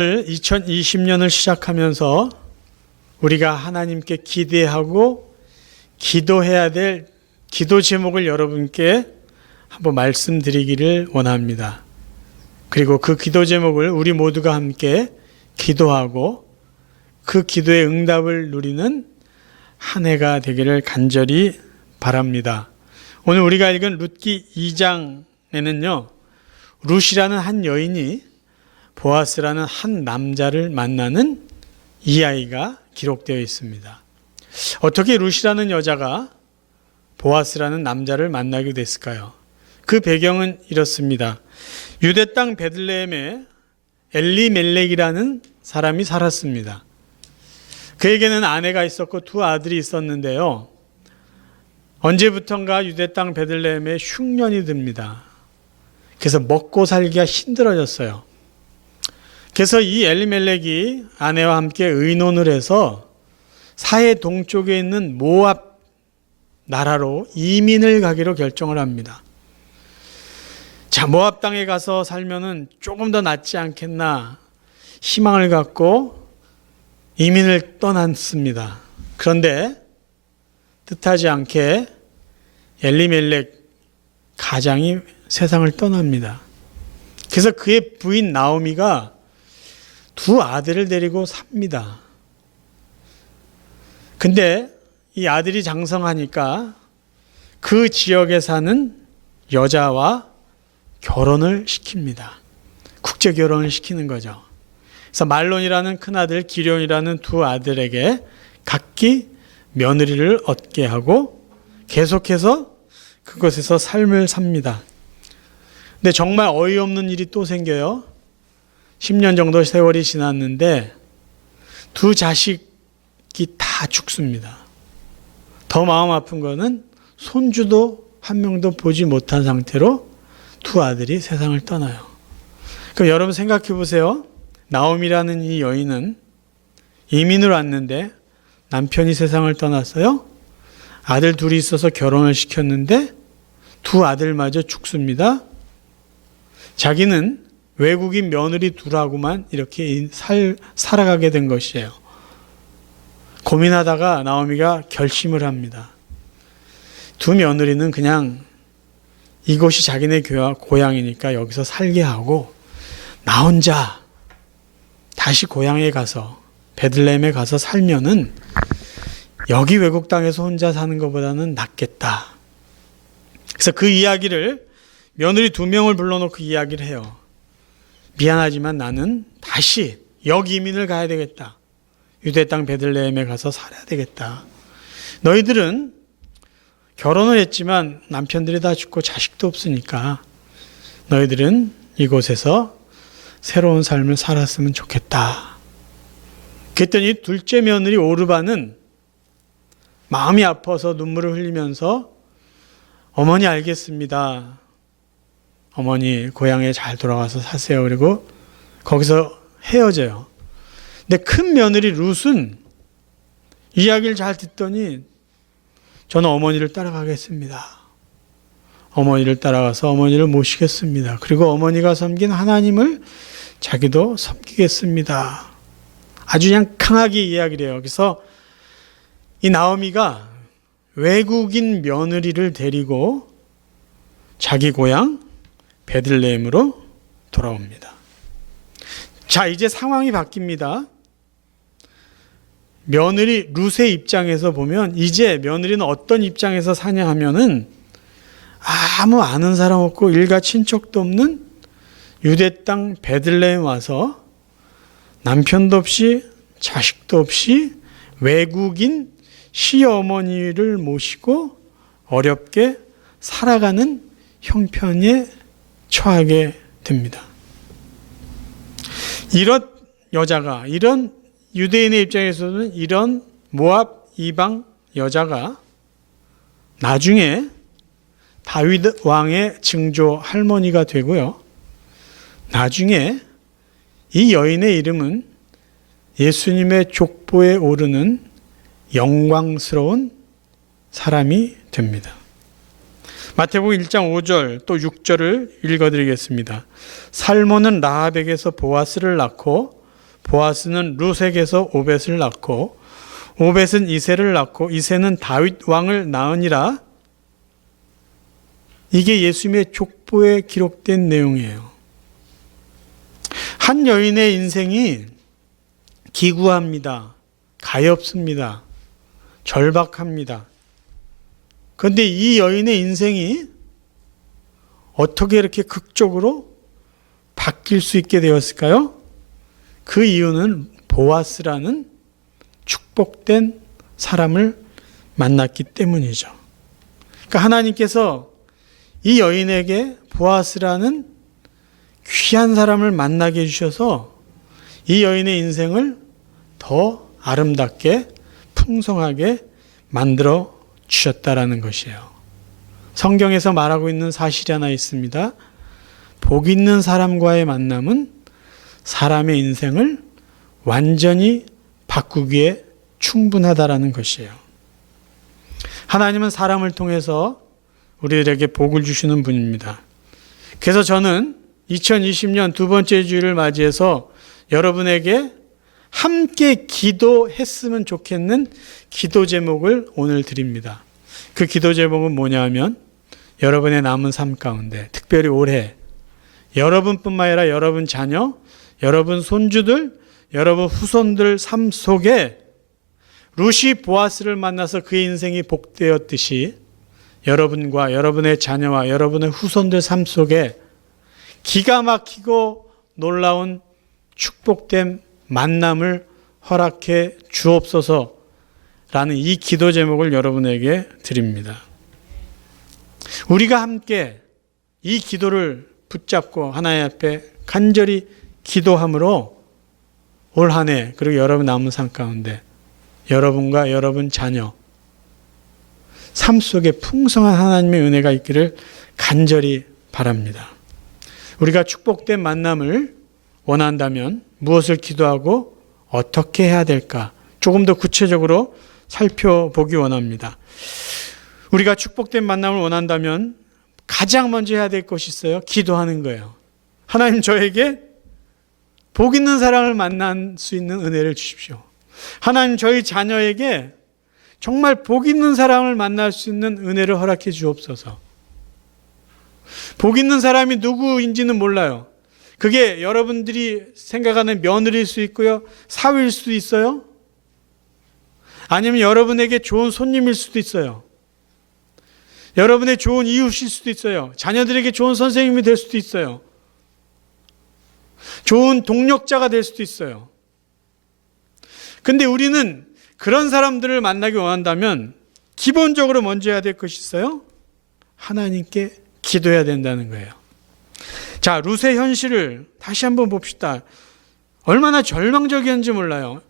2020년을 시작하면서 우리가 하나님께 기대하고 기도해야 될 기도 제목을 여러분께 한번 말씀드리기를 원합니다. 그리고 그 기도 제목을 우리 모두가 함께 기도하고 그 기도의 응답을 누리는 한 해가 되기를 간절히 바랍니다. 오늘 우리가 읽은 룻기 2장에는요, 룻이라는 한 여인이 보아스라는 한 남자를 만나는 이야기가 기록되어 있습니다. 어떻게 룻이라는 여자가 보아스라는 남자를 만나게 됐을까요? 그 배경은 이렇습니다. 유대 땅 베들레헴에 엘리멜렉이라는 사람이 살았습니다. 그에게는 아내가 있었고 두 아들이 있었는데요. 언제부턴가 유대 땅 베들레헴에 흉년이 듭니다. 그래서 먹고 살기가 힘들어졌어요. 그래서 이 엘리멜렉이 아내와 함께 의논을 해서 사해 동쪽에 있는 모압 나라로 이민을 가기로 결정을 합니다. 자, 모압 땅에 가서 살면은 조금 더 낫지 않겠나 희망을 갖고 이민을 떠났습니다. 그런데 뜻하지 않게 엘리멜렉 가장이 세상을 떠납니다. 그래서 그의 부인 나오미가 두 아들을 데리고 삽니다. 근데 이 아들이 장성하니까 그 지역에 사는 여자와 결혼을 시킵니다. 국제 결혼을 시키는 거죠. 그래서 말론이라는 큰아들, 기럧이라는 두 아들에게 각기 며느리를 얻게 하고 계속해서 그곳에서 삶을 삽니다. 근데 정말 어이없는 일이 또 생겨요. 10년 정도 세월이 지났는데 두 자식이 다 죽습니다. 더 마음 아픈 거는 손주도 한 명도 보지 못한 상태로 두 아들이 세상을 떠나요. 그럼 여러분 생각해 보세요. 나오미라는 이 여인은 이민을 왔는데 남편이 세상을 떠났어요. 아들 둘이 있어서 결혼을 시켰는데 두 아들마저 죽습니다. 자기는 외국인 며느리 둘하고만 이렇게 살아가게 된 것이에요. 고민하다가 나오미가 결심을 합니다. 두 며느리는 그냥 이곳이 자기네 고향이니까 여기서 살게 하고 나 혼자 다시 고향에 가서 베들레헴에 가서 살면은 여기 외국 땅에서 혼자 사는 것보다는 낫겠다. 그래서 그 이야기를 며느리 두 명을 불러놓고 이야기를 해요. 미안하지만 나는 다시 여기 이민을 가야 되겠다. 유대 땅 베들레헴에 가서 살아야 되겠다. 너희들은 결혼을 했지만 남편들이 다 죽고 자식도 없으니까 너희들은 이곳에서 새로운 삶을 살았으면 좋겠다. 그랬더니 둘째 며느리 오르바는 마음이 아파서 눈물을 흘리면서 어머니 알겠습니다. 어머니 고향에 잘 돌아가서 사세요. 그리고 거기서 헤어져요. 근데 큰 며느리 룻은 이야기를 잘 듣더니 저는 어머니를 따라가겠습니다. 어머니를 따라가서 어머니를 모시겠습니다. 그리고 어머니가 섬긴 하나님을 자기도 섬기겠습니다. 아주 그냥 강하게 이야기를 해요. 그래서 이 나오미가 외국인 며느리를 데리고 자기 고향 베들레헴으로 돌아옵니다. 자, 이제 상황이 바뀝니다. 며느리 룻의 입장에서 보면 이제 며느리는 어떤 입장에서 사냐 하면은 아무 아는 사람 없고 일가 친척도 없는 유대 땅 베들레헴 와서 남편도 없이 자식도 없이 외국인 시어머니를 모시고 어렵게 살아가는 형편에 처하게 됩니다. 이런 여자가, 이런 유대인의 입장에서는 이런 모압 이방 여자가 나중에 다윗 왕의 증조 할머니가 되고요. 나중에 이 여인의 이름은 예수님의 족보에 오르는 영광스러운 사람이 됩니다. 마태복음 1장 5절 또 6절을 읽어드리겠습니다. 살몬은 라합에게서 보아스를 낳고 보아스는 룻에게서 오벳을 낳고 오벳은 이새를 낳고 이새는 다윗 왕을 낳으니라. 이게 예수님의 족보에 기록된 내용이에요. 한 여인의 인생이 기구합니다. 가엾습니다. 절박합니다. 그런데 이 여인의 인생이 어떻게 이렇게 극적으로 바뀔 수 있게 되었을까요? 그 이유는 보아스라는 축복된 사람을 만났기 때문이죠. 그러니까 하나님께서 이 여인에게 보아스라는 귀한 사람을 만나게 해주셔서 이 여인의 인생을 더 아름답게 풍성하게 만들어 주셨다라는 것이에요. 성경에서 말하고 있는 사실이 하나 있습니다. 복 있는 사람과의 만남은 사람의 인생을 완전히 바꾸기에 충분하다라는 것이에요. 하나님은 사람을 통해서 우리들에게 복을 주시는 분입니다. 그래서 저는 2020년 두 번째 주일을 맞이해서 여러분에게 함께 기도했으면 좋겠는 기도 제목을 오늘 드립니다. 그 기도 제목은 뭐냐 하면 여러분의 남은 삶 가운데 특별히 올해 여러분뿐만 아니라 여러분 자녀, 여러분 손주들, 여러분 후손들 삶 속에 룻이 보아스를 만나서 그의 인생이 복되었듯이 여러분과 여러분의 자녀와 여러분의 후손들 삶 속에 기가 막히고 놀라운 축복된 만남을 허락해 주옵소서라는 이 기도 제목을 여러분에게 드립니다. 우리가 함께 이 기도를 붙잡고 하나님 앞에 간절히 기도함으로 올 한 해 그리고 여러분 남은 삶 가운데 여러분과 여러분 자녀 삶 속에 풍성한 하나님의 은혜가 있기를 간절히 바랍니다. 우리가 축복된 만남을 원한다면 무엇을 기도하고 어떻게 해야 될까? 조금 더 구체적으로 살펴보기 원합니다. 우리가 축복된 만남을 원한다면 가장 먼저 해야 될 것이 있어요. 기도하는 거예요. 하나님 저에게 복 있는 사람을 만날 수 있는 은혜를 주십시오. 하나님 저희 자녀에게 정말 복 있는 사람을 만날 수 있는 은혜를 허락해 주옵소서. 복 있는 사람이 누구인지는 몰라요. 그게 여러분들이 생각하는 며느리일 수 있고요. 사위일 수도 있어요. 아니면 여러분에게 좋은 손님일 수도 있어요. 여러분의 좋은 이웃일 수도 있어요. 자녀들에게 좋은 선생님이 될 수도 있어요. 좋은 동력자가 될 수도 있어요. 근데 우리는 그런 사람들을 만나기 원한다면 기본적으로 먼저 해야 될 것이 있어요. 하나님께 기도해야 된다는 거예요. 자, 룻의 현실을 다시 한번 봅시다. 얼마나 절망적이었는지 몰라요.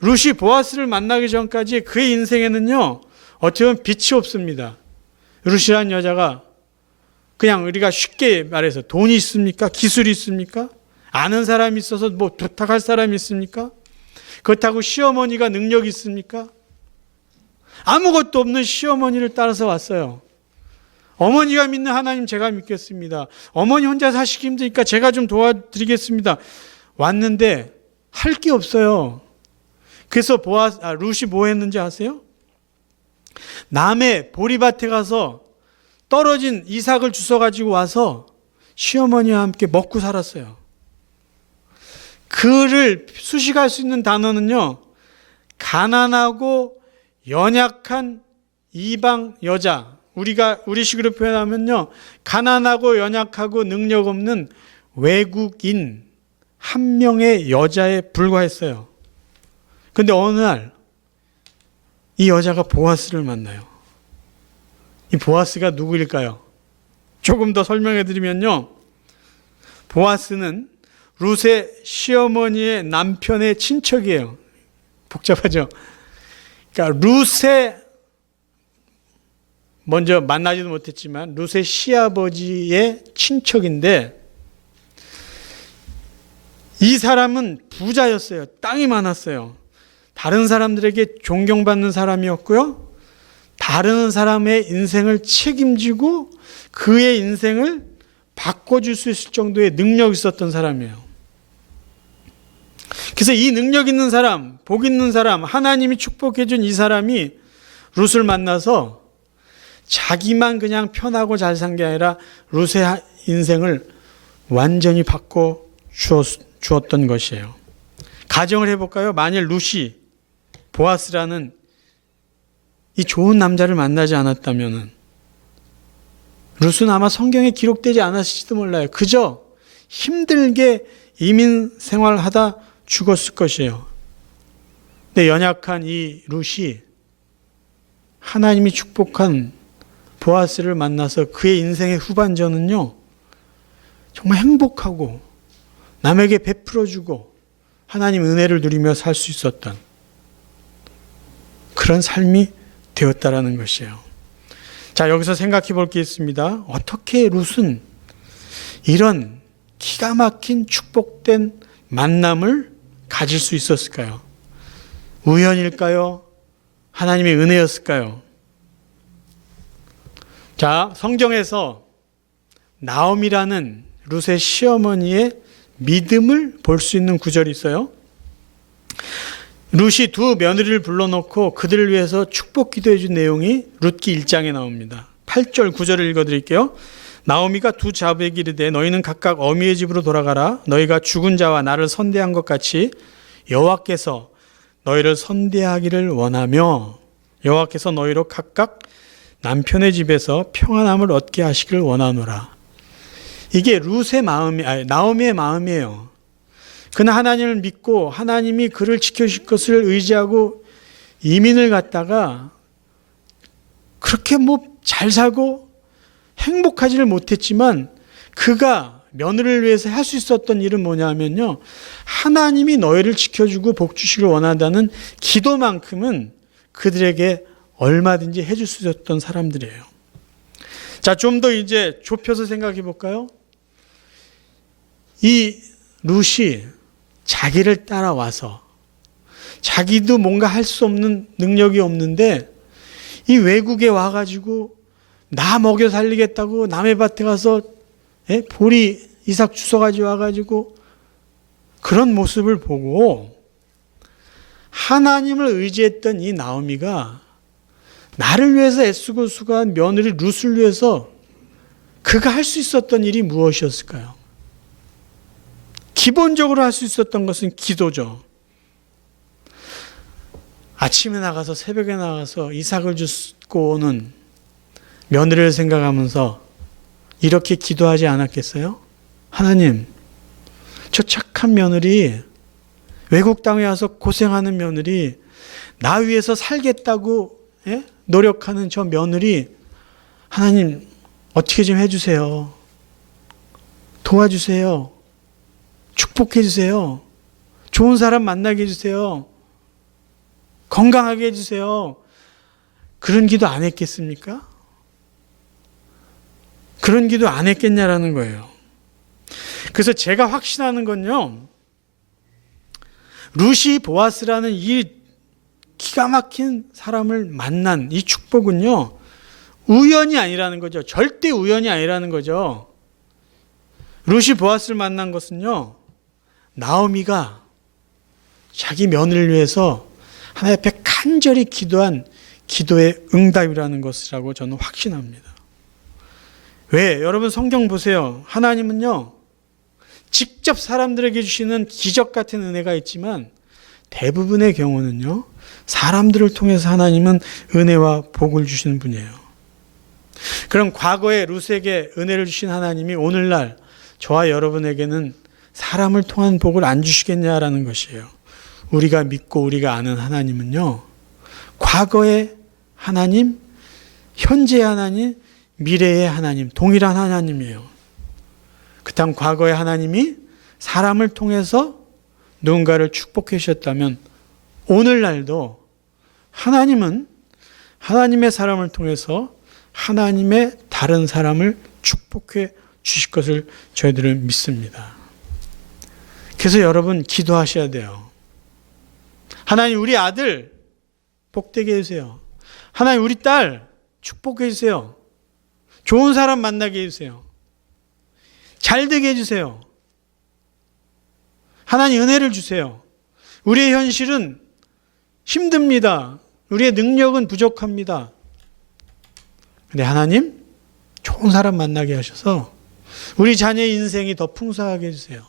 룻이 보아스를 만나기 전까지 그의 인생에는요, 어떻게 보면 빛이 없습니다. 룻이라는 여자가 그냥 우리가 쉽게 말해서 돈이 있습니까? 기술이 있습니까? 아는 사람이 있어서 뭐 부탁할 사람이 있습니까? 그렇다고 시어머니가 능력이 있습니까? 아무것도 없는 시어머니를 따라서 왔어요. 어머니가 믿는 하나님 제가 믿겠습니다. 어머니 혼자 사시기 힘드니까 제가 좀 도와드리겠습니다. 왔는데 할 게 없어요. 그래서 룻이 뭐 했는지 아세요? 남의 보리밭에 가서 떨어진 이삭을 주워가지고 와서 시어머니와 함께 먹고 살았어요. 그를 수식할 수 있는 단어는요, 가난하고 연약한 이방 여자, 우리식으로 표현하면요, 가난하고 연약하고 능력 없는 외국인 한 명의 여자에 불과했어요. 그런데 어느 날 이 여자가 보아스를 만나요. 이 보아스가 누구일까요? 조금 더 설명해 드리면요, 보아스는 룻의 시어머니의 남편의 친척이에요. 복잡하죠? 그러니까 룻의 먼저 만나지도 못했지만 룻의 시아버지의 친척인데 이 사람은 부자였어요. 땅이 많았어요. 다른 사람들에게 존경받는 사람이었고요. 다른 사람의 인생을 책임지고 그의 인생을 바꿔줄 수 있을 정도의 능력이 있었던 사람이에요. 그래서 이 능력 있는 사람, 복 있는 사람, 하나님이 축복해 준 이 사람이 룻을 만나서 자기만 그냥 편하고 잘 산 게 아니라 룻의 인생을 완전히 바꿔 주었던 것이에요. 가정을 해볼까요? 만일 룻이 보아스라는 이 좋은 남자를 만나지 않았다면 룻은 아마 성경에 기록되지 않았을지도 몰라요. 그저 힘들게 이민 생활하다 죽었을 것이에요. 근데 연약한 이 룻이 하나님이 축복한 보아스를 만나서 그의 인생의 후반전은요, 정말 행복하고 남에게 베풀어주고 하나님 은혜를 누리며 살 수 있었던 그런 삶이 되었다라는 것이에요. 자, 여기서 생각해 볼 게 있습니다. 어떻게 룻은 이런 기가 막힌 축복된 만남을 가질 수 있었을까요? 우연일까요? 하나님의 은혜였을까요? 자, 성경에서 나옴이라는 룻의 시어머니의 믿음을 볼 수 있는 구절이 있어요. 룻이 두 며느리를 불러놓고 그들을 위해서 축복 기도해 준 내용이 룻기 1장에 나옵니다. 8절 9절을 읽어드릴게요. 나오미가 두 자부에게 이르되 너희는 각각 어미의 집으로 돌아가라. 너희가 죽은 자와 나를 선대한 것 같이 여호와께서 너희를 선대하기를 원하며 여호와께서 너희로 각각 남편의 집에서 평안함을 얻게 하시기를 원하노라. 이게 룻의 마음이, 나오미의 마음이에요. 그는 하나님을 믿고 하나님이 그를 지켜주실 것을 의지하고 이민을 갔다가 그렇게 잘 살고 행복하지를 못했지만 그가 며느리를 위해서 할 수 있었던 일은 뭐냐면요, 하나님이 너희를 지켜주고 복 주시기를 원한다는 기도만큼은 그들에게 얼마든지 해줄 수 있었던 사람들이에요. 자, 좀 더 이제 좁혀서 생각해 볼까요? 이 룻이 자기를 따라와서 자기도 뭔가 할 수 없는 능력이 없는데 이 외국에 와가지고 나 먹여 살리겠다고 남의 밭에 가서 보리 이삭 주워가지고 와가지고 그런 모습을 보고 하나님을 의지했던 이 나오미가 나를 위해서 애쓰고 수고한 며느리 룻을 위해서 그가 할 수 있었던 일이 무엇이었을까요? 기본적으로 할 수 있었던 것은 기도죠. 아침에 나가서 새벽에 나가서 이삭을 주고 오는 며느리를 생각하면서 이렇게 기도하지 않았겠어요? 하나님, 저 착한 며느리, 외국 땅에 와서 고생하는 며느리, 나 위해서 살겠다고 노력하는 저 며느리, 하나님 어떻게 좀 해주세요. 도와주세요. 축복해 주세요. 좋은 사람 만나게 해주세요. 건강하게 해주세요. 그런 기도 안 했겠습니까? 그런 기도 안 했겠냐라는 거예요. 그래서 제가 확신하는 건요, 룻이 보아스라는 이 기가 막힌 사람을 만난 이 축복은요, 우연이 아니라는 거죠. 절대 우연이 아니라는 거죠. 룻이 보아스를 만난 것은요, 나오미가 자기 며느리를 위해서 하나님 앞에 간절히 기도한 기도의 응답이라는 것이라고 저는 확신합니다. 왜? 여러분 성경 보세요. 하나님은요, 직접 사람들에게 주시는 기적 같은 은혜가 있지만 대부분의 경우는요, 사람들을 통해서 하나님은 은혜와 복을 주시는 분이에요. 그럼 과거에 룻에게 은혜를 주신 하나님이 오늘날 저와 여러분에게는 사람을 통한 복을 안 주시겠냐라는 것이에요. 우리가 믿고 우리가 아는 하나님은요, 과거의 하나님, 현재의 하나님, 미래의 하나님, 동일한 하나님이에요. 그렇다면 과거의 하나님이 사람을 통해서 누군가를 축복해 주셨다면 오늘날도 하나님은 하나님의 사람을 통해서 하나님의 다른 사람을 축복해 주실 것을 저희들은 믿습니다. 그래서 여러분 기도하셔야 돼요. 하나님 우리 아들 복되게 해주세요. 하나님 우리 딸 축복해 주세요. 좋은 사람 만나게 해주세요. 잘 되게 해주세요. 하나님 은혜를 주세요. 우리의 현실은 힘듭니다. 우리의 능력은 부족합니다. 근데 하나님 좋은 사람 만나게 하셔서 우리 자녀의 인생이 더 풍성하게 해주세요.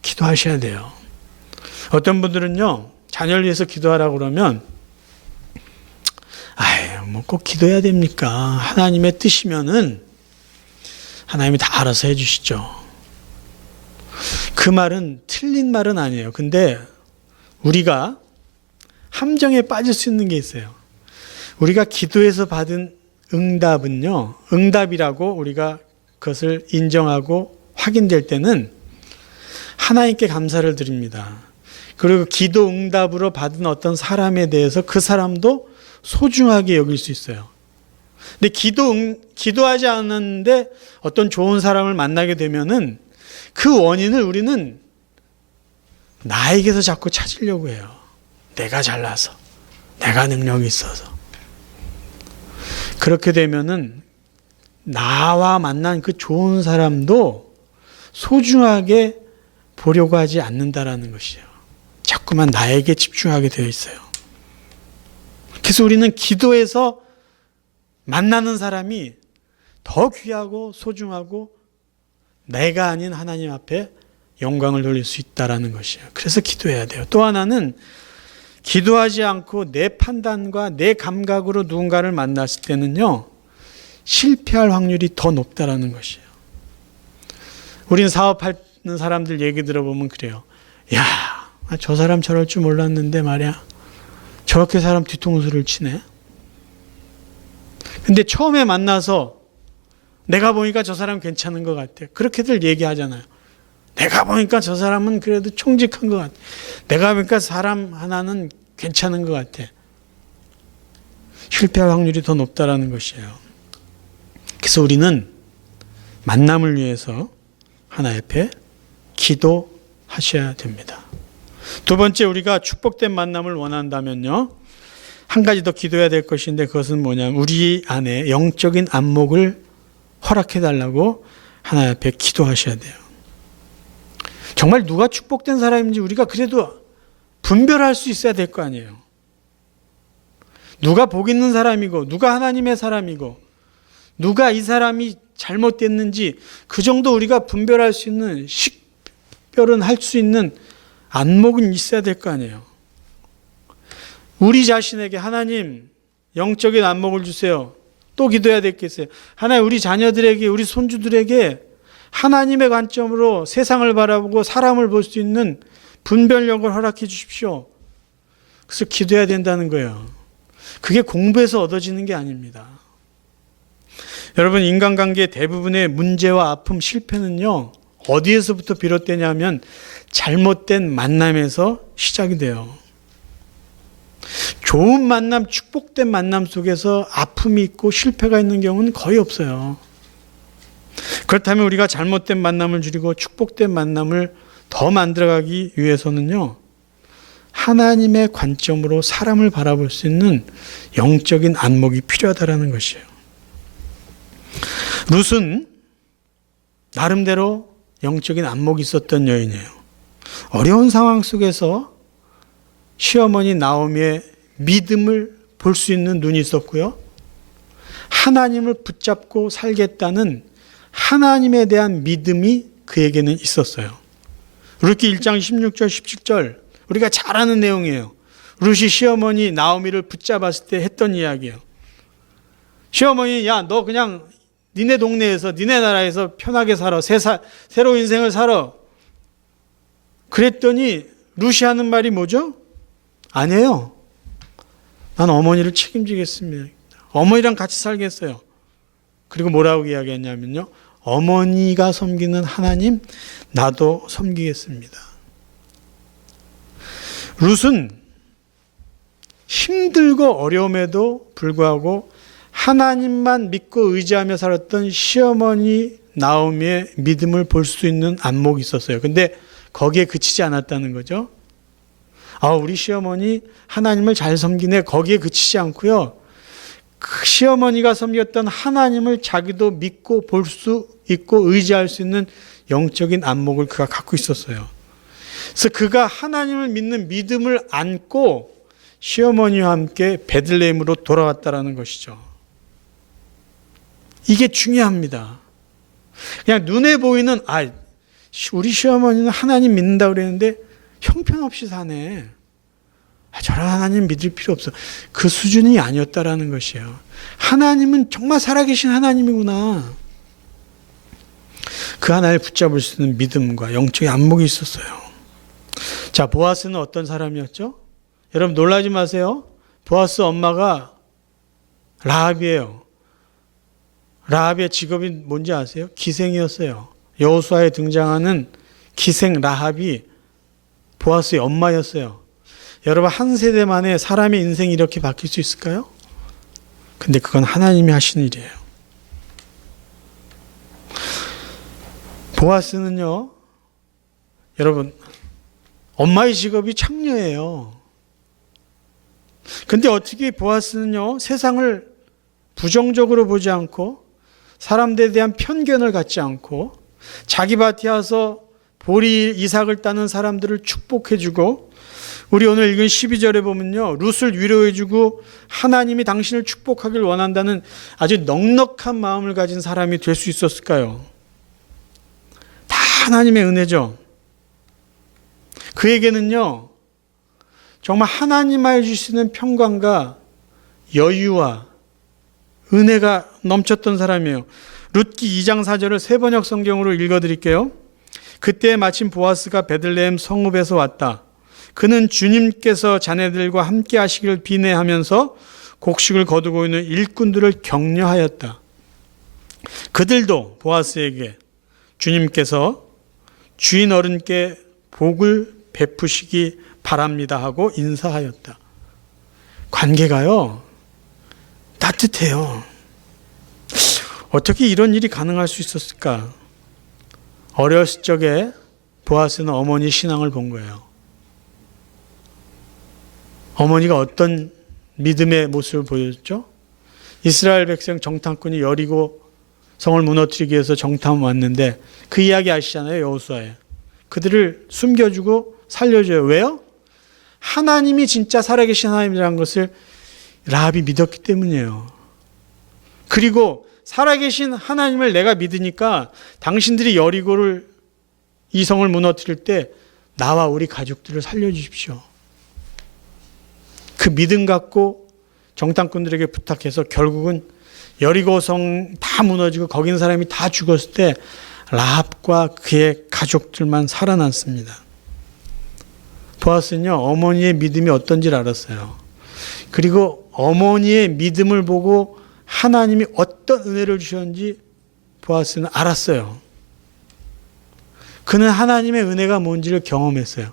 기도하셔야 돼요. 어떤 분들은요, 자녀를 위해서 기도하라고 그러면 뭐 꼭 기도해야 됩니까? 하나님의 뜻이면은 하나님이 다 알아서 해주시죠. 그 말은 틀린 말은 아니에요. 근데 우리가 함정에 빠질 수 있는 게 있어요. 우리가 기도해서 받은 응답은요, 응답이라고 우리가 그것을 인정하고 확인될 때는 하나님께 감사를 드립니다. 그리고 기도 응답으로 받은 어떤 사람에 대해서 그 사람도 소중하게 여길 수 있어요. 근데 기도하지 않았는데 어떤 좋은 사람을 만나게 되면은 그 원인을 우리는 나에게서 자꾸 찾으려고 해요. 내가 잘나서, 내가 능력이 있어서. 그렇게 되면은 나와 만난 그 좋은 사람도 소중하게 보려고 하지 않는다라는 것이에요. 자꾸만 나에게 집중하게 되어 있어요. 그래서 우리는 기도해서 만나는 사람이 더 귀하고 소중하고 내가 아닌 하나님 앞에 영광을 돌릴 수 있다라는 것이에요. 그래서 기도해야 돼요. 또 하나는 기도하지 않고 내 판단과 내 감각으로 누군가를 만났을 때는요, 실패할 확률이 더 높다라는 것이에요. 우린 사업하는 사람들 얘기 들어보면 그래요. 야, 저 사람 저럴 줄 몰랐는데 말이야. 저렇게 사람 뒤통수를 치네. 근데 처음에 만나서 내가 보니까 저 사람 괜찮은 것 같아. 그렇게들 얘기하잖아요. 내가 보니까 저 사람은 그래도 총직한 것 같아. 내가 보니까 사람 하나는 괜찮은 것 같아. 실패할 확률이 더 높다라는 것이에요. 그래서 우리는 만남을 위해서 하나님 앞에 기도하셔야 됩니다. 두 번째, 우리가 축복된 만남을 원한다면요, 한 가지 더 기도해야 될 것인데 그것은 뭐냐면 우리 안에 영적인 안목을 허락해 달라고 하나님 앞에 기도하셔야 돼요. 정말 누가 축복된 사람인지 우리가 그래도 분별할 수 있어야 될 거 아니에요. 누가 복 있는 사람이고 누가 하나님의 사람이고 누가 이 사람이 잘못됐는지 그 정도 우리가 분별할 수 있는, 식별은 할 수 있는 안목은 있어야 될 거 아니에요. 우리 자신에게 하나님 영적인 안목을 주세요. 또 기도해야 되겠어요. 하나님 우리 자녀들에게, 우리 손주들에게 하나님의 관점으로 세상을 바라보고 사람을 볼 수 있는 분별력을 허락해 주십시오. 그래서 기도해야 된다는 거예요. 그게 공부해서 얻어지는 게 아닙니다. 여러분, 인간관계의 대부분의 문제와 아픔, 실패는요, 어디에서부터 비롯되냐면 잘못된 만남에서 시작이 돼요. 좋은 만남, 축복된 만남 속에서 아픔이 있고 실패가 있는 경우는 거의 없어요. 그렇다면 우리가 잘못된 만남을 줄이고 축복된 만남을 더 만들어가기 위해서는요, 하나님의 관점으로 사람을 바라볼 수 있는 영적인 안목이 필요하다는 것이에요. 룻은 나름대로 영적인 안목이 있었던 여인이에요. 어려운 상황 속에서 시어머니 나오미의 믿음을 볼 수 있는 눈이 있었고요. 하나님을 붙잡고 살겠다는 하나님에 대한 믿음이 그에게는 있었어요. 룻기 1장 16절 17절 우리가 잘 아는 내용이에요. 룻이 시어머니 나오미를 붙잡았을 때 했던 이야기예요. 시어머니, 야, 너 그냥 니네 동네에서 니네 나라에서 편하게 살아. 새로운 인생을 살아. 그랬더니 룻이 하는 말이 뭐죠? 아니에요. 난 어머니를 책임지겠습니다. 어머니랑 같이 살겠어요. 그리고 뭐라고 이야기했냐면요, 어머니가 섬기는 하나님, 나도 섬기겠습니다. 룻은 힘들고 어려움에도 불구하고 하나님만 믿고 의지하며 살았던 시어머니 나오미의 믿음을 볼 수 있는 안목이 있었어요. 근데 거기에 그치지 않았다는 거죠. 우리 시어머니 하나님을 잘 섬기네, 거기에 그치지 않고요, 그 시어머니가 섬겼던 하나님을 자기도 믿고 볼 수 있고 의지할 수 있는 영적인 안목을 그가 갖고 있었어요. 그래서 그가 하나님을 믿는 믿음을 안고 시어머니와 함께 베들레헴으로 돌아왔다라는 것이죠. 이게 중요합니다. 그냥 눈에 보이는 우리 시어머니는 하나님 믿는다고 그랬는데 형편없이 사네. 저런 하나님 믿을 필요 없어. 그 수준이 아니었다라는 것이에요. 하나님은 정말 살아계신 하나님이구나. 그 하나를 붙잡을 수 있는 믿음과 영적인 안목이 있었어요. 자, 보아스는 어떤 사람이었죠? 여러분 놀라지 마세요. 보아스 엄마가 라합이에요. 라합의 직업이 뭔지 아세요? 기생이었어요. 여호수아에 등장하는 기생 라합이 보아스의 엄마였어요. 여러분 한 세대 만에 사람의 인생이 이렇게 바뀔 수 있을까요? 근데 그건 하나님이 하시는 일이에요. 보아스는요, 여러분 엄마의 직업이 창녀예요. 근데 어떻게 보아스는요, 세상을 부정적으로 보지 않고 사람들에 대한 편견을 갖지 않고 자기 밭에 와서 보리 이삭을 따는 사람들을 축복해주고, 우리 오늘 읽은 12절에 보면요, 룻을 위로해주고 하나님이 당신을 축복하길 원한다는 아주 넉넉한 마음을 가진 사람이 될 수 있었을까요? 다 하나님의 은혜죠. 그에게는요, 정말 하나님만이 주시는 평강과 여유와 은혜가 넘쳤던 사람이에요. 룻기 2장 4절을 세번역 성경으로 읽어드릴게요. 그때 마침 보아스가 베들레헴 성읍에서 왔다. 그는 주님께서 자네들과 함께 하시기를 비내하면서 곡식을 거두고 있는 일꾼들을 격려하였다. 그들도 보아스에게 주님께서 주인 어른께 복을 베푸시기 바랍니다 하고 인사하였다. 관계가요, 따뜻해요. 어떻게 이런 일이 가능할 수 있었을까? 어렸을 적에 보아스는 어머니 신앙을 본 거예요. 어머니가 어떤 믿음의 모습을 보여줬죠? 이스라엘 백성 정탐꾼이 여리고 성을 무너뜨리기 위해서 정탐 왔는데 그 이야기 아시잖아요, 여호수아에. 그들을 숨겨주고 살려줘요. 왜요? 하나님이 진짜 살아계신 하나님이라는 것을 라합이 믿었기 때문이에요. 그리고 살아계신 하나님을 내가 믿으니까 당신들이 여리고를 이 성을 무너뜨릴 때 나와 우리 가족들을 살려주십시오. 그 믿음 갖고 정탐꾼들에게 부탁해서 결국은 여리고 성 다 무너지고 거기 있는 사람이 다 죽었을 때 라합과 그의 가족들만 살아났습니다. 보아스는요, 어머니의 믿음이 어떤지를 알았어요. 그리고 어머니의 믿음을 보고 하나님이 어떤 은혜를 주셨는지 보아스는 알았어요. 그는 하나님의 은혜가 뭔지를 경험했어요.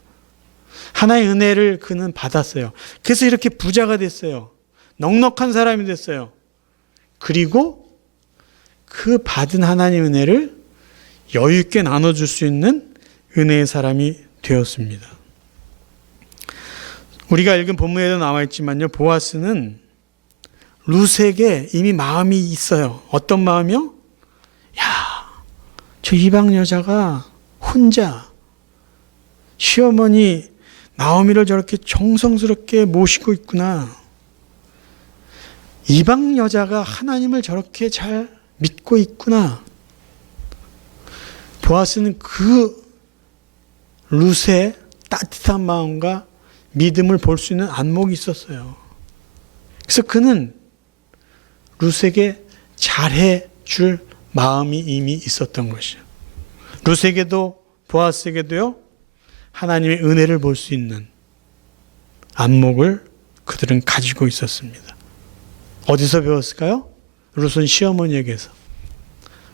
하나님의 은혜를 그는 받았어요. 그래서 이렇게 부자가 됐어요. 넉넉한 사람이 됐어요. 그리고 그 받은 하나님의 은혜를 여유 있게 나눠줄 수 있는 은혜의 사람이 되었습니다. 우리가 읽은 본문에도 나와 있지만요, 보아스는 룻에게 이미 마음이 있어요. 어떤 마음이요? 저 이방 여자가 혼자 시어머니 나오미를 저렇게 정성스럽게 모시고 있구나. 이방 여자가 하나님을 저렇게 잘 믿고 있구나. 보아스는 그 룻의 따뜻한 마음과 믿음을 볼 수 있는 안목이 있었어요. 그래서 그는 룻에게 잘해 줄 마음이 이미 있었던 것이에요. 룻에게도 보아스에게도요, 하나님의 은혜를 볼 수 있는 안목을 그들은 가지고 있었습니다. 어디서 배웠을까요? 룻은 시어머니에게서,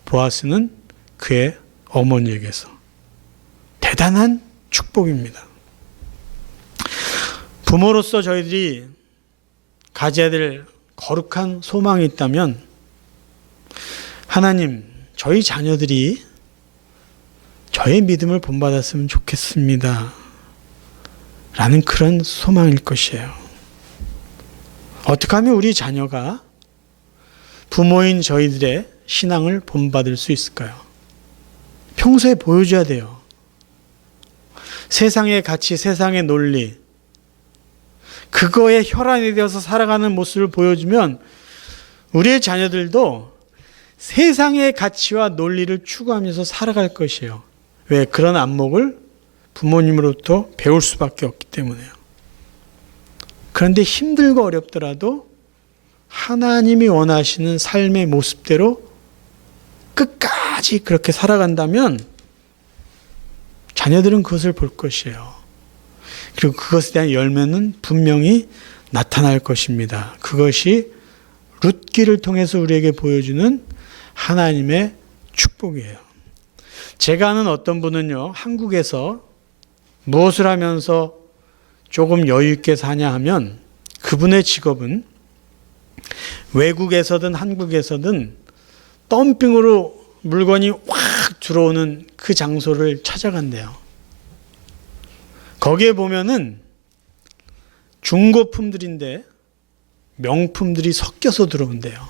보아스는 그의 어머니에게서. 대단한 축복입니다. 부모로서 저희들이 가져야 될 거룩한 소망이 있다면, 하나님, 저희 자녀들이 저의 믿음을 본받았으면 좋겠습니다 라는 그런 소망일 것이에요. 어떻게 하면 우리 자녀가 부모인 저희들의 신앙을 본받을 수 있을까요? 평소에 보여줘야 돼요. 세상의 가치, 세상의 논리, 그거에 혈안이 되어서 살아가는 모습을 보여주면 우리의 자녀들도 세상의 가치와 논리를 추구하면서 살아갈 것이에요. 왜? 그런 안목을 부모님으로부터 배울 수밖에 없기 때문에요. 그런데 힘들고 어렵더라도 하나님이 원하시는 삶의 모습대로 끝까지 그렇게 살아간다면 자녀들은 그것을 볼 것이에요. 그리고 그것에 대한 열매는 분명히 나타날 것입니다. 그것이 룻기를 통해서 우리에게 보여주는 하나님의 축복이에요. 제가 아는 어떤 분은요, 한국에서 무엇을 하면서 조금 여유 있게 사냐 하면 그분의 직업은 외국에서든 한국에서든 덤핑으로 물건이 확 들어오는 그 장소를 찾아간대요. 거기에 보면은 중고품들인데 명품들이 섞여서 들어온대요.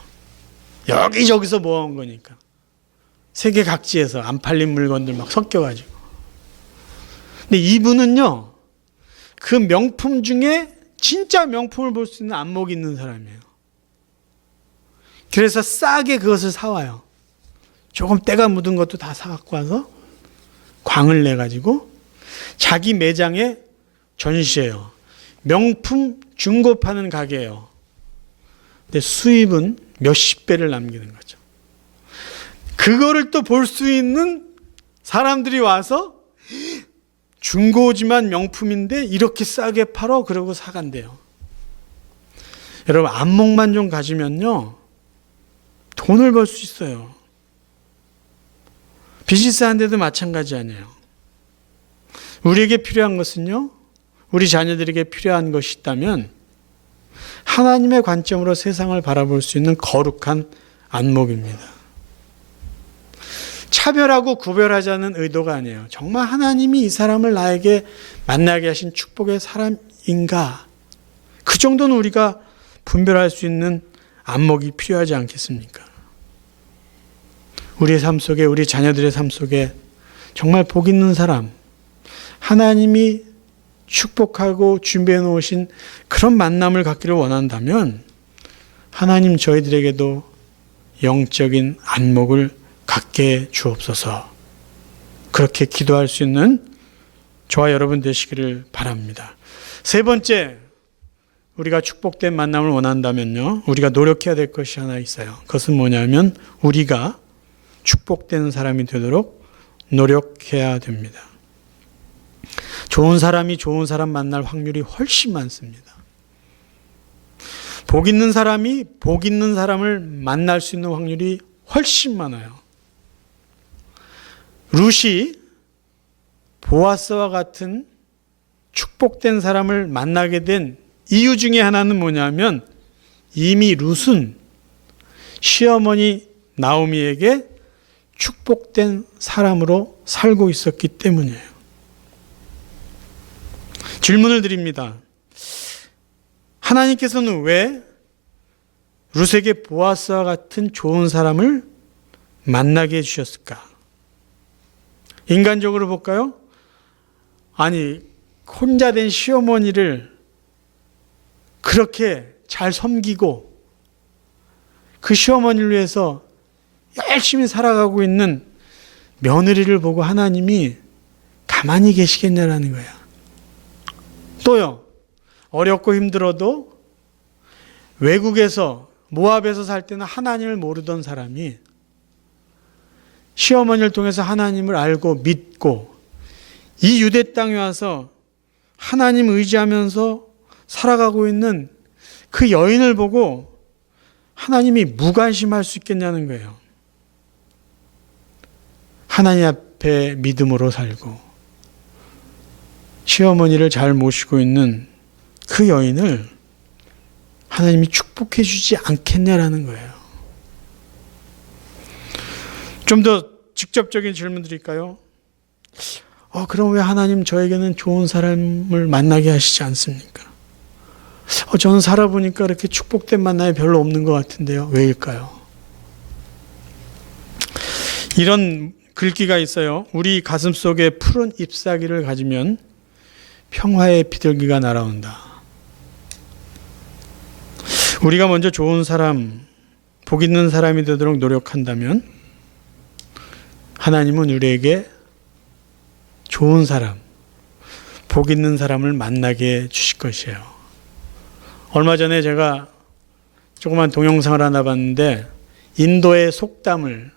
여기저기서 모아온 거니까. 세계 각지에서 안 팔린 물건들 막 섞여가지고. 근데 이분은요, 그 명품 중에 진짜 명품을 볼 수 있는 안목이 있는 사람이에요. 그래서 싸게 그것을 사와요. 조금 때가 묻은 것도 다 사갖고 와서 광을 내가지고 자기 매장에 전시해요. 명품 중고 파는 가게예요. 근데 수입은 몇십 배를 남기는 거죠. 그거를 또 볼 수 있는 사람들이 와서 중고지만 명품인데 이렇게 싸게 팔어? 그러고 사간대요. 여러분, 안목만 좀 가지면요, 돈을 벌 수 있어요. 비즈니스 하는데도 마찬가지 아니에요. 우리에게 필요한 것은요, 우리 자녀들에게 필요한 것이 있다면 하나님의 관점으로 세상을 바라볼 수 있는 거룩한 안목입니다. 차별하고 구별하자는 의도가 아니에요. 정말 하나님이 이 사람을 나에게 만나게 하신 축복의 사람인가? 그 정도는 우리가 분별할 수 있는 안목이 필요하지 않겠습니까? 우리의 삶 속에, 우리 자녀들의 삶 속에 정말 복 있는 사람, 하나님이 축복하고 준비해 놓으신 그런 만남을 갖기를 원한다면 하나님 저희들에게도 영적인 안목을 갖게 주옵소서. 그렇게 기도할 수 있는 저와 여러분 되시기를 바랍니다. 세 번째, 우리가 축복된 만남을 원한다면요, 우리가 노력해야 될 것이 하나 있어요. 그것은 뭐냐면 우리가 축복된 사람이 되도록 노력해야 됩니다. 좋은 사람이 좋은 사람 만날 확률이 훨씬 많습니다. 복 있는 사람이 복 있는 사람을 만날 수 있는 확률이 훨씬 많아요. 룻이 보아스와 같은 축복된 사람을 만나게 된 이유 중에 하나는 뭐냐면 이미 룻은 시어머니 나오미에게 축복된 사람으로 살고 있었기 때문이에요. 질문을 드립니다. 하나님께서는 왜 룻에게 보아스와 같은 좋은 사람을 만나게 해주셨을까? 인간적으로 볼까요? 아니, 혼자 된 시어머니를 그렇게 잘 섬기고 그 시어머니를 위해서 열심히 살아가고 있는 며느리를 보고 하나님이 가만히 계시겠냐라는 거예요. 또요, 어렵고 힘들어도 외국에서 모압에서 살 때는 하나님을 모르던 사람이 시어머니를 통해서 하나님을 알고 믿고 이 유대 땅에 와서 하나님 의지하면서 살아가고 있는 그 여인을 보고 하나님이 무관심할 수 있겠냐는 거예요. 하나님 앞에 믿음으로 살고 시어머니를 잘 모시고 있는 그 여인을 하나님이 축복해 주지 않겠냐라는 거예요. 좀 더 직접적인 질문 드릴까요? 그럼 왜 하나님 저에게는 좋은 사람을 만나게 하시지 않습니까? 저는 살아보니까 이렇게 축복된 만남이 별로 없는 것 같은데요. 왜일까요? 이런 글귀가 있어요. 우리 가슴 속에 푸른 잎사귀를 가지면 평화의 비둘기가 날아온다. 우리가 먼저 좋은 사람, 복 있는 사람이 되도록 노력한다면 하나님은 우리에게 좋은 사람, 복 있는 사람을 만나게 주실 것이에요. 얼마 전에 제가 조그만 동영상을 하나 봤는데 인도의 속담을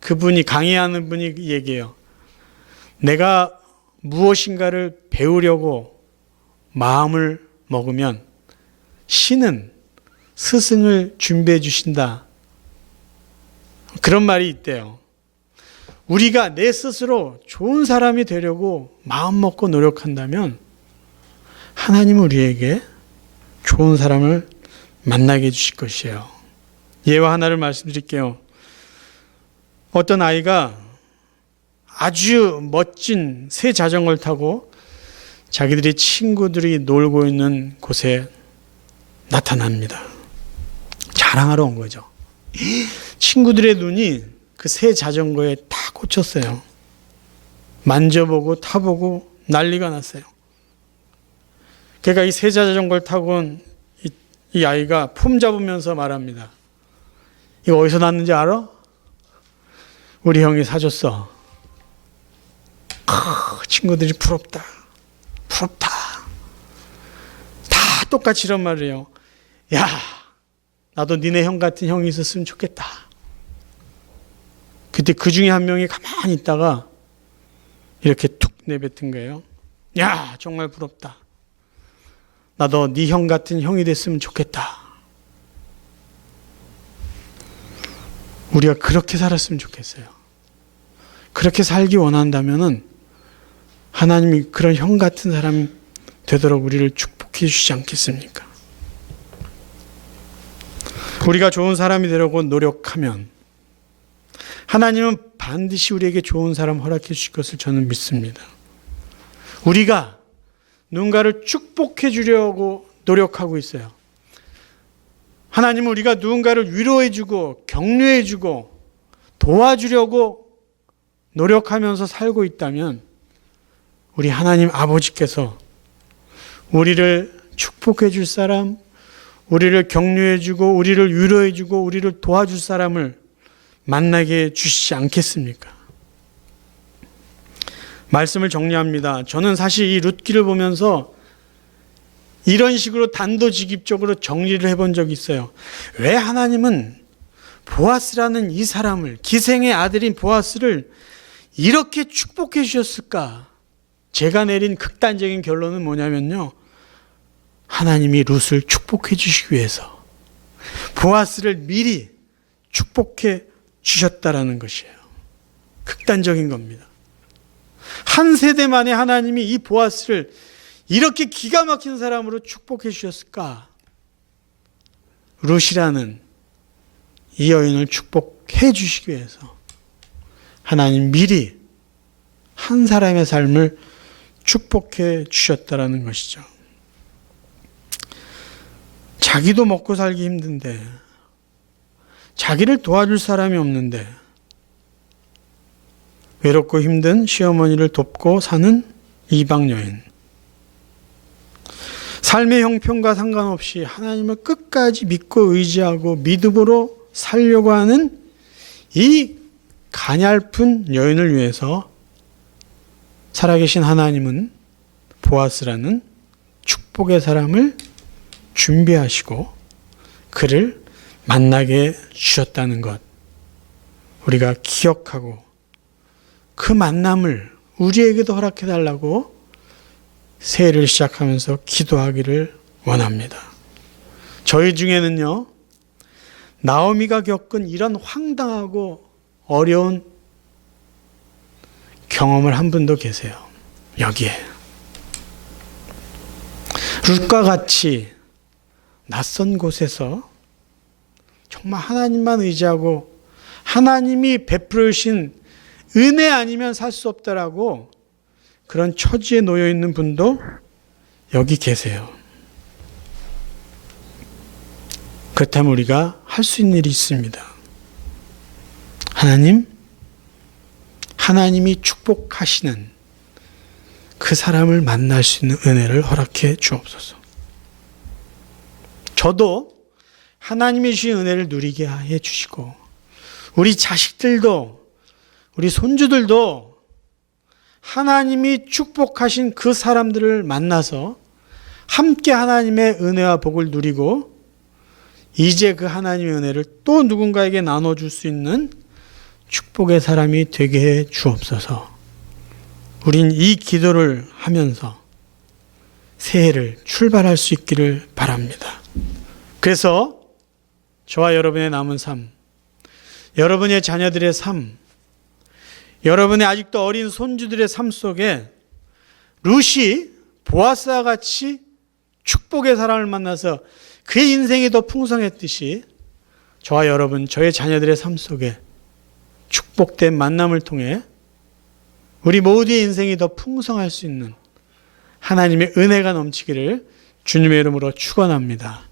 그분이 강의하는 분이 얘기해요. 내가 무엇인가를 배우려고 마음을 먹으면 신은 스승을 준비해 주신다. 그런 말이 있대요. 우리가 내 스스로 좋은 사람이 되려고 마음 먹고 노력한다면 하나님은 우리에게 좋은 사람을 만나게 해주실 것이에요. 예화 하나를 말씀드릴게요. 어떤 아이가 아주 멋진 새 자전거를 타고 자기들의 친구들이 놀고 있는 곳에 나타납니다. 자랑하러 온 거죠. 친구들의 눈이 그 새 자전거에 다 꽂혔어요. 만져보고 타보고 난리가 났어요. 그러니까 이 새 자전거를 타고 온 이 아이가 폼 잡으면서 말합니다. 이거 어디서 났는지 알아? 우리 형이 사줬어. 친구들이 부럽다. 부럽다. 다 똑같이 이런 말을 해요. 야, 나도 니네 형 같은 형이 있었으면 좋겠다. 그때 그 중에 한 명이 가만히 있다가 이렇게 툭 내뱉은 거예요. 야, 정말 부럽다. 나도 네 형 같은 형이 됐으면 좋겠다. 우리가 그렇게 살았으면 좋겠어요. 그렇게 살기 원한다면은 하나님이 그런 형 같은 사람이 되도록 우리를 축복해 주시지 않겠습니까? 우리가 좋은 사람이 되려고 노력하면 하나님은 반드시 우리에게 좋은 사람 허락해 주실 것을 저는 믿습니다. 우리가 누군가를 축복해 주려고 노력하고 있어요. 하나님은 우리가 누군가를 위로해 주고 격려해 주고 도와주려고 노력하면서 살고 있다면 우리 하나님 아버지께서 우리를 축복해 줄 사람, 우리를 격려해 주고 우리를 위로해 주고 우리를 도와줄 사람을 만나게 주시지 않겠습니까? 말씀을 정리합니다. 저는 사실 이 룻기를 보면서 이런 식으로 단도직입적으로 정리를 해본 적이 있어요. 왜 하나님은 보아스라는 이 사람을, 기생의 아들인 보아스를 이렇게 축복해 주셨을까? 제가 내린 극단적인 결론은 뭐냐면요. 하나님이 룻을 축복해 주시기 위해서 보아스를 미리 축복해 주셨다라는 것이에요. 극단적인 겁니다. 한 세대 만에 하나님이 이 보아스를 이렇게 기가 막힌 사람으로 축복해 주셨을까? 룻이라는 이 여인을 축복해 주시기 위해서 하나님 미리 한 사람의 삶을 축복해 주셨다라는 것이죠. 자기도 먹고 살기 힘든데, 자기를 도와줄 사람이 없는데, 외롭고 힘든 시어머니를 돕고 사는 이방 여인. 삶의 형편과 상관없이 하나님을 끝까지 믿고 의지하고 믿음으로 살려고 하는 이 가냘픈 여인을 위해서 살아계신 하나님은 보아스라는 축복의 사람을 준비하시고 그를 만나게 주셨다는 것, 우리가 기억하고 그 만남을 우리에게도 허락해 달라고 새해를 시작하면서 기도하기를 원합니다. 저희 중에는요, 나오미가 겪은 이런 황당하고 어려운 경험을 한 분도 계세요. 여기에 룻과 같이 낯선 곳에서 정말 하나님만 의지하고 하나님이 베풀어 주신 은혜 아니면 살 수 없다라고 그런 처지에 놓여 있는 분도 여기 계세요. 그렇다면 우리가 할 수 있는 일이 있습니다. 하나님, 하나님이 축복하시는 그 사람을 만날 수 있는 은혜를 허락해 주옵소서. 저도 하나님이 주신 은혜를 누리게 해 주시고 우리 자식들도 우리 손주들도 하나님이 축복하신 그 사람들을 만나서 함께 하나님의 은혜와 복을 누리고 이제 그 하나님의 은혜를 또 누군가에게 나눠줄 수 있는 축복의 사람이 되게 해 주옵소서. 우린 이 기도를 하면서 새해를 출발할 수 있기를 바랍니다. 그래서 저와 여러분의 남은 삶, 여러분의 자녀들의 삶, 여러분의 아직도 어린 손주들의 삶 속에 룻이 보아스와 같이 축복의 사람을 만나서 그의 인생이 더 풍성했듯이 저와 여러분, 저의 자녀들의 삶 속에 축복된 만남을 통해 우리 모두의 인생이 더 풍성할 수 있는 하나님의 은혜가 넘치기를 주님의 이름으로 축원합니다.